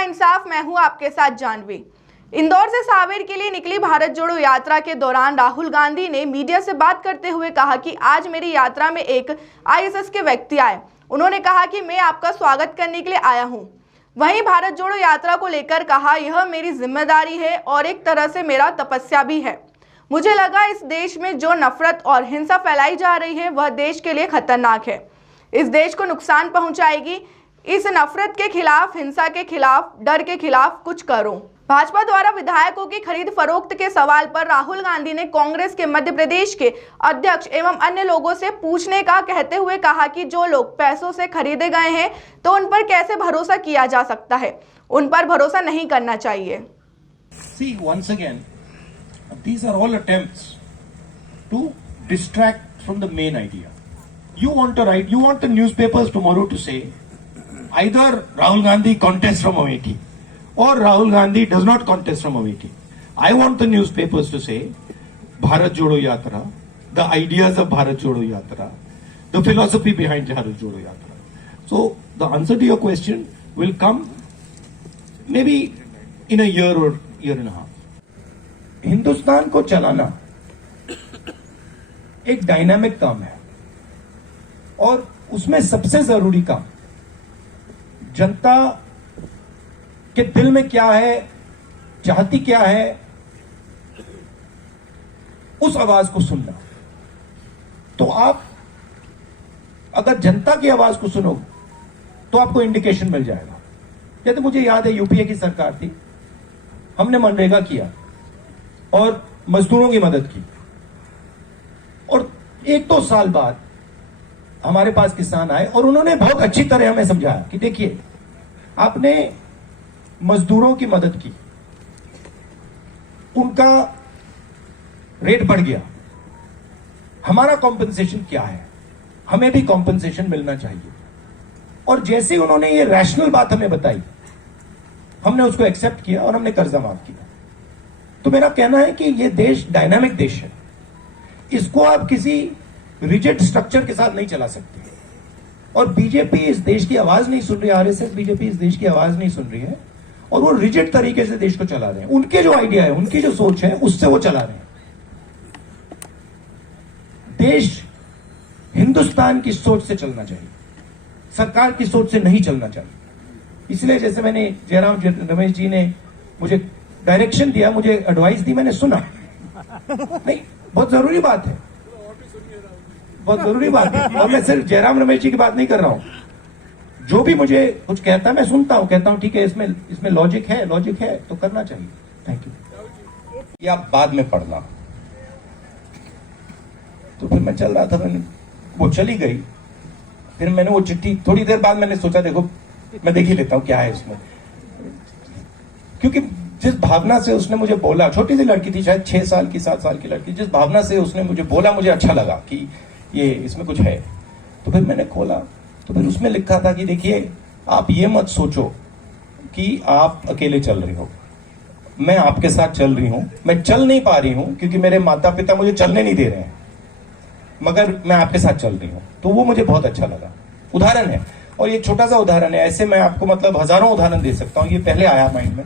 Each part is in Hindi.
का इंसाफ। मैं हूं आपके साथ जानवी। इंदौर से सावेर के लिए निकली भारत जोड़ो यात्रा के दौरान राहुल गांधी ने मीडिया से बात करते हुए कहा कि आज मेरी यात्रा में एक आईएसएस के व्यक्ति आए। उन्होंने कहा कि मैं आपका स्वागत करने के लिए आया हूं। वहीं भारत जोड़ो यात्रा को लेकर कहा, यह मेरी जिम्मेदारी है और एक तरह से मेरा तपस्या भी है। मुझे लगा इस देश में जो नफरत और हिंसा फैलाई जा रही है वह देश के लिए खतरनाक है, इस देश को नुकसान पहुंचाएगी। इस नफरत के खिलाफ, हिंसा के खिलाफ, डर के खिलाफ कुछ करो। भाजपा द्वारा विधायकों की खरीद फरोख्त के सवाल पर राहुल गांधी ने कांग्रेस के मध्य प्रदेश के अध्यक्ष एवं अन्य लोगों से पूछने का कहते हुए कहा कि जो लोग पैसों से खरीदे गए हैं तो उन पर कैसे भरोसा किया जा सकता है, उन पर भरोसा नहीं करना चाहिए। See, once again, these are all attempts to distract from the main idea. You want the newspapers tomorrow to say either Rahul Gandhi contests from Amethi or Rahul Gandhi does not contest from Amethi. I want the newspapers to say Bharat Jodo Yatra, the ideas of Bharat Jodo Yatra, the philosophy behind Bharat Jodo Yatra. So the answer to your question will come maybe in a year or year and a half. Hindustan को चलाना एक डायनामिक काम है और उसमें सबसे जरूरी काम जनता के दिल में क्या है, चाहती क्या है, उस आवाज को सुनना। तो आप अगर जनता की आवाज को सुनोगे तो आपको इंडिकेशन मिल जाएगा। जैसे मुझे याद है यूपीए की सरकार थी, हमने मनरेगा किया और मजदूरों की मदद की और 1-2 साल बाद हमारे पास किसान आए और उन्होंने बहुत अच्छी तरह हमें समझाया कि देखिए आपने मजदूरों की मदद की, उनका रेट बढ़ गया, हमारा कॉम्पेंसेशन क्या है, हमें भी कॉम्पेंसेशन मिलना चाहिए। और जैसे उन्होंने ये रैशनल बात हमें बताई, हमने उसको एक्सेप्ट किया और हमने कर्जा माफ किया। तो मेरा कहना है कि ये देश डायनामिक देश है, इसको आप किसी रिजिड स्ट्रक्चर के साथ नहीं चला सकते। और बीजेपी इस देश की आवाज नहीं सुन रही, आरएसएस बीजेपी इस देश की आवाज नहीं सुन रही है और वो रिजिड तरीके से देश को चला रहे हैं। उनके जो आइडिया है, उनकी जो सोच है, उससे वो चला रहे हैं। देश हिंदुस्तान की सोच से चलना चाहिए, सरकार की सोच से नहीं चलना चाहिए। इसलिए जैसे मैंने जयराम रमेश जी ने मुझे डायरेक्शन दिया, मुझे एडवाइस दी, मैंने सुना। नहीं, बहुत जरूरी बात है, बहुत जरूरी बात है। और मैं सिर्फ जयराम रमेश जी की बात नहीं कर रहा हूं, जो भी मुझे कुछ कहता है मैं सुनता हूं, कहता हूं ठीक है, इसमें लॉजिक है तो करना चाहिए। Thank you. या बाद में पढ़ना। तो फिर मैं चल रहा था, मैंने वो चली गई, फिर मैंने वो चिट्ठी थोड़ी देर बाद मैंने सोचा देखो मैं देख ही लेता हूं क्या है इसमें, क्योंकि जिस भावना से उसने मुझे बोला, छोटी सी लड़की थी, शायद 6 साल की 7 साल की लड़की, जिस भावना से उसने मुझे बोला मुझे अच्छा लगा कि ये इसमें कुछ है। तो फिर मैंने खोला तो फिर उसमें लिखा था कि देखिए आप ये मत सोचो कि आप अकेले चल रही हो, मैं आपके साथ चल रही हूं। मैं चल नहीं पा रही हूं क्योंकि मेरे माता पिता मुझे चलने नहीं दे रहे हैं, मगर मैं आपके साथ चल रही हूं। तो वो मुझे बहुत अच्छा लगा। उदाहरण है, और ये छोटा सा उदाहरण है, ऐसे मैं आपको मतलब हजारों उदाहरण दे सकता हूं। ये पहले आया माइंड में।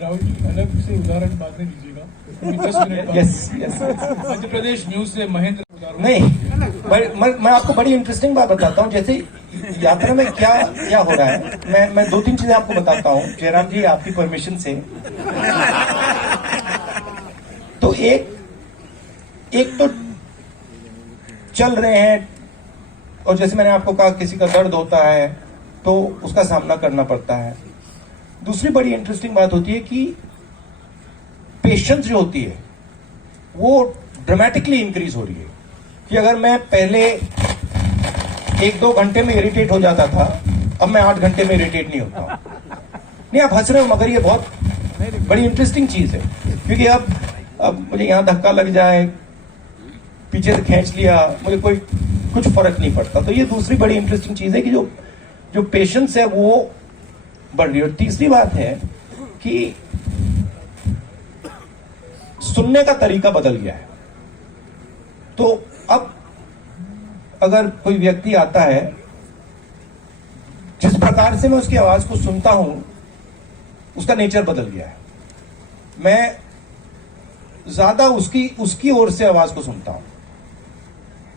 राहुल जी, अलग से उदाहरण बाद में दीजिएगा, 10 मिनट बाद। यस मध्य प्रदेश न्यूज से महेंद्र उदाहरण। नहीं, मैं आपको बड़ी इंटरेस्टिंग बात बताता हूँ। जैसे यात्रा में क्या हो रहा है, मैं 2-3 चीजें आपको बताता हूँ जयराम जी, आपकी परमिशन से। तो एक तो चल रहे हैं और जैसे मैंने आपको कहा किसी का दर्द होता है तो उसका सामना करना पड़ता है। दूसरी बड़ी इंटरेस्टिंग बात होती है कि पेशेंस जो होती है वो ड्रामेटिकली इंक्रीज हो रही है। कि अगर मैं पहले 1-2 घंटे में इरिटेट हो जाता था, अब मैं 8 घंटे में इरिटेट नहीं होता हूं। नहीं, आप हंस रहे हो, मगर ये बहुत बड़ी इंटरेस्टिंग चीज है, क्योंकि अब मुझे यहां धक्का लग जाए, पीछे से खींच लिया, मुझे कुछ फर्क नहीं पड़ता। तो ये दूसरी बड़ी इंटरेस्टिंग चीज है कि जो पेशेंस है वो बढ़ रही है। और तीसरी बात है कि सुनने का तरीका बदल गया है। तो अब अगर कोई व्यक्ति आता है जिस प्रकार से मैं उसकी आवाज को सुनता हूं उसका नेचर बदल गया है। मैं ज्यादा उसकी ओर से आवाज को सुनता हूं,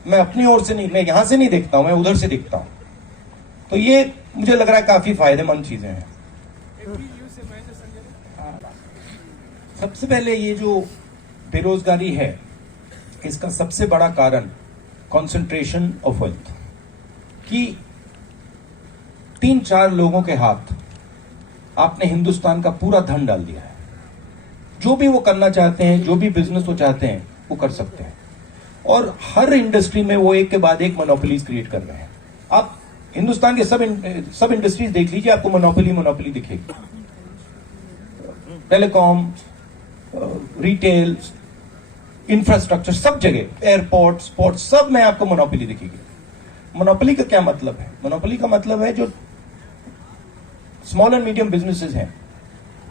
मैं अपनी ओर से नहीं, मैं यहां से नहीं देखता हूं, मैं उधर से देखता हूं। तो ये मुझे लग रहा है काफी फायदेमंद चीजें हैं। सबसे पहले ये जो बेरोजगारी है, इसका सबसे बड़ा कारण कंसंट्रेशन ऑफ वेल्थ, कि 3-4 लोगों के हाथ आपने हिंदुस्तान का पूरा धन डाल दिया है। जो भी वो करना चाहते हैं, जो भी बिजनेस वो चाहते हैं, वो कर सकते हैं। और हर इंडस्ट्री में वो एक के बाद एक मोनोपोलीज क्रिएट कर रहे हैं। आप हिंदुस्तान के सब इंडस्ट्रीज देख लीजिए, आपको मोनोपोली दिखेगी। टेलीकॉम, रिटेल, इंफ्रास्ट्रक्चर, सब जगह, एयरपोर्ट, स्पोर्ट्स, सब में आपको मोनोपोली दिखेगी। मोनोपोली का क्या मतलब है? मोनोपोली का मतलब है जो स्मॉल एंड मीडियम बिजनेसेस हैं,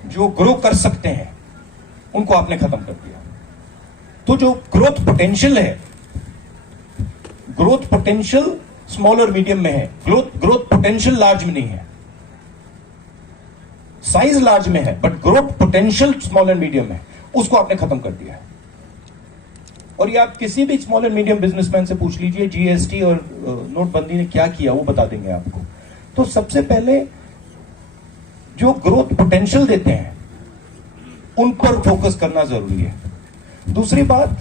जो ग्रो कर सकते हैं, उनको आपने खत्म कर दिया। तो जो ग्रोथ पोटेंशियल स्मॉल और मीडियम में है, ग्रोथ पोटेंशियल लार्ज में नहीं है। साइज लार्ज में है, but growth potential small and medium है, उसको आपने खत्म कर दिया है। और ये आप किसी भी स्मॉल एंड मीडियम बिजनेसमैन से पूछ लीजिए, जीएसटी और नोटबंदी ने क्या किया, वो बता देंगे आपको। तो सबसे पहले जो ग्रोथ पोटेंशियल देते हैं, उन पर फोकस करना जरूरी है। दूसरी बात,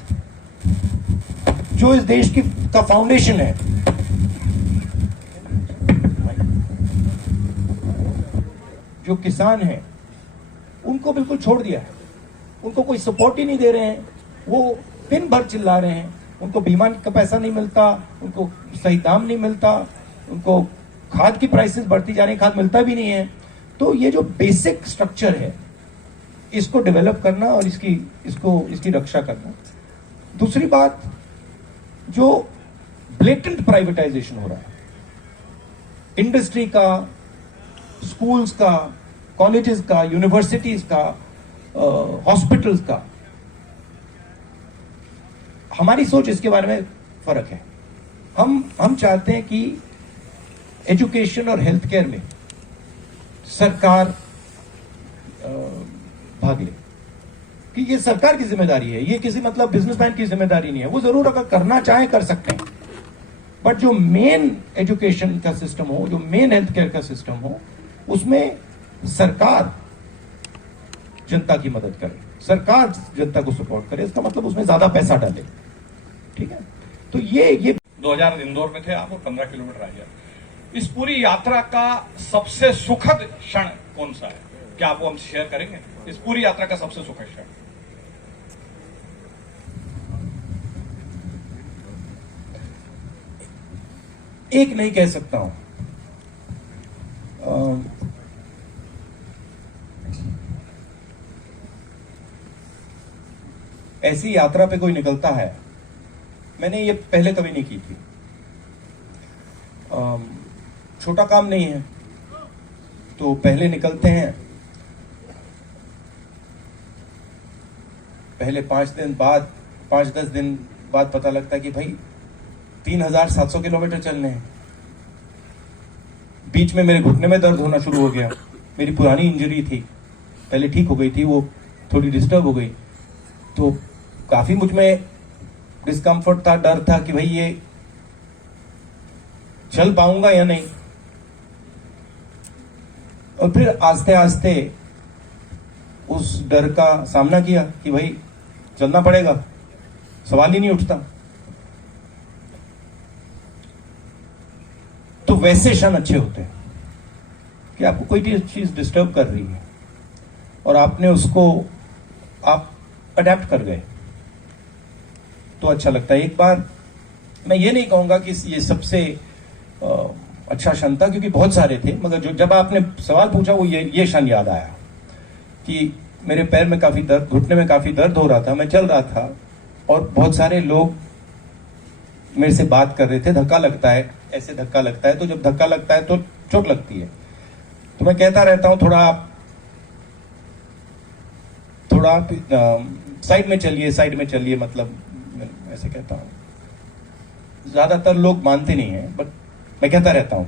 जो इस देश का फाउंडेशन है, जो किसान हैं, उनको बिल्कुल छोड़ दिया है। उनको कोई सपोर्ट ही नहीं दे रहे हैं, वो दिन भर चिल्ला रहे हैं। उनको बीमा का पैसा नहीं मिलता, उनको सही दाम नहीं मिलता, उनको खाद की प्राइसेस बढ़ती जा रही, खाद मिलता भी नहीं है। तो ये जो बेसिक स्ट्रक्चर है, इसको डेवलप करना और इसकी रक्षा करना। दूसरी बात, जो ब्लेटेंट प्राइवेटाइजेशन हो रहा है, इंडस्ट्री का, स्कूल्स का, कॉलेजेस का, यूनिवर्सिटीज का, हॉस्पिटल्स का, हमारी सोच इसके बारे में फर्क है। हम चाहते हैं कि एजुकेशन और हेल्थ केयर में सरकार भाग ले, कि ये सरकार की जिम्मेदारी है, ये किसी मतलब बिजनेसमैन की जिम्मेदारी नहीं है। वो जरूर अगर करना चाहे कर सकते हैं, बट जो मेन एजुकेशन का सिस्टम हो, जो मेन हेल्थ केयर का सिस्टम हो, उसमें सरकार जनता की मदद करे, सरकार जनता को सपोर्ट करे। इसका मतलब उसमें ज्यादा पैसा डाले, ठीक है। तो ये 2000 इंदौर में थे आप और 15 किलोमीटर आ गया। इस पूरी यात्रा का सबसे सुखद क्षण कौन सा है? क्या आप वो हम शेयर करेंगे? इस पूरी यात्रा का सबसे सुखद क्षण? एक नहीं कह सकता हूं। ऐसी यात्रा पे कोई निकलता है, मैंने ये पहले कभी नहीं की थी। छोटा काम नहीं है, तो पहले निकलते हैं, पहले 5-10 दिन बाद पता लगता है कि भाई 3700 किलोमीटर चलने हैं। बीच में मेरे घुटने में दर्द होना शुरू हो गया। मेरी पुरानी इंजरी थी, पहले ठीक हो गई थी, वो थोड़ी डिस्टर्ब हो गई, तो काफी मुझ में डिस्कम्फर्ट था, डर था कि भाई ये चल पाऊंगा या नहीं। और फिर आस्ते आस्ते उस डर का सामना किया कि भाई चलना पड़ेगा, सवाल ही नहीं उठता। तो वैसे क्षण अच्छे होते हैं कि आपको कोई चीज डिस्टर्ब कर रही है और आपने उसको आप अडेप्ट कर गए, तो अच्छा लगता है। एक बार मैं ये नहीं कहूंगा कि ये सबसे अच्छा क्षण था, क्योंकि बहुत सारे थे, मगर जब आपने सवाल पूछा वो ये क्षण याद आया कि मेरे पैर में काफी दर्द, घुटने में काफी दर्द हो रहा था, मैं चल रहा था और बहुत सारे लोग मेरे से बात कर रहे थे। धक्का लगता है, ऐसे धक्का लगता है, तो जब धक्का लगता है तो चोट लगती है। तो मैं कहता रहता हूं थोड़ा साइड में चलिए, मतलब मैं ऐसे कहता हूं। ज्यादातर लोग मानते नहीं हैं, बट मैं कहता रहता हूं।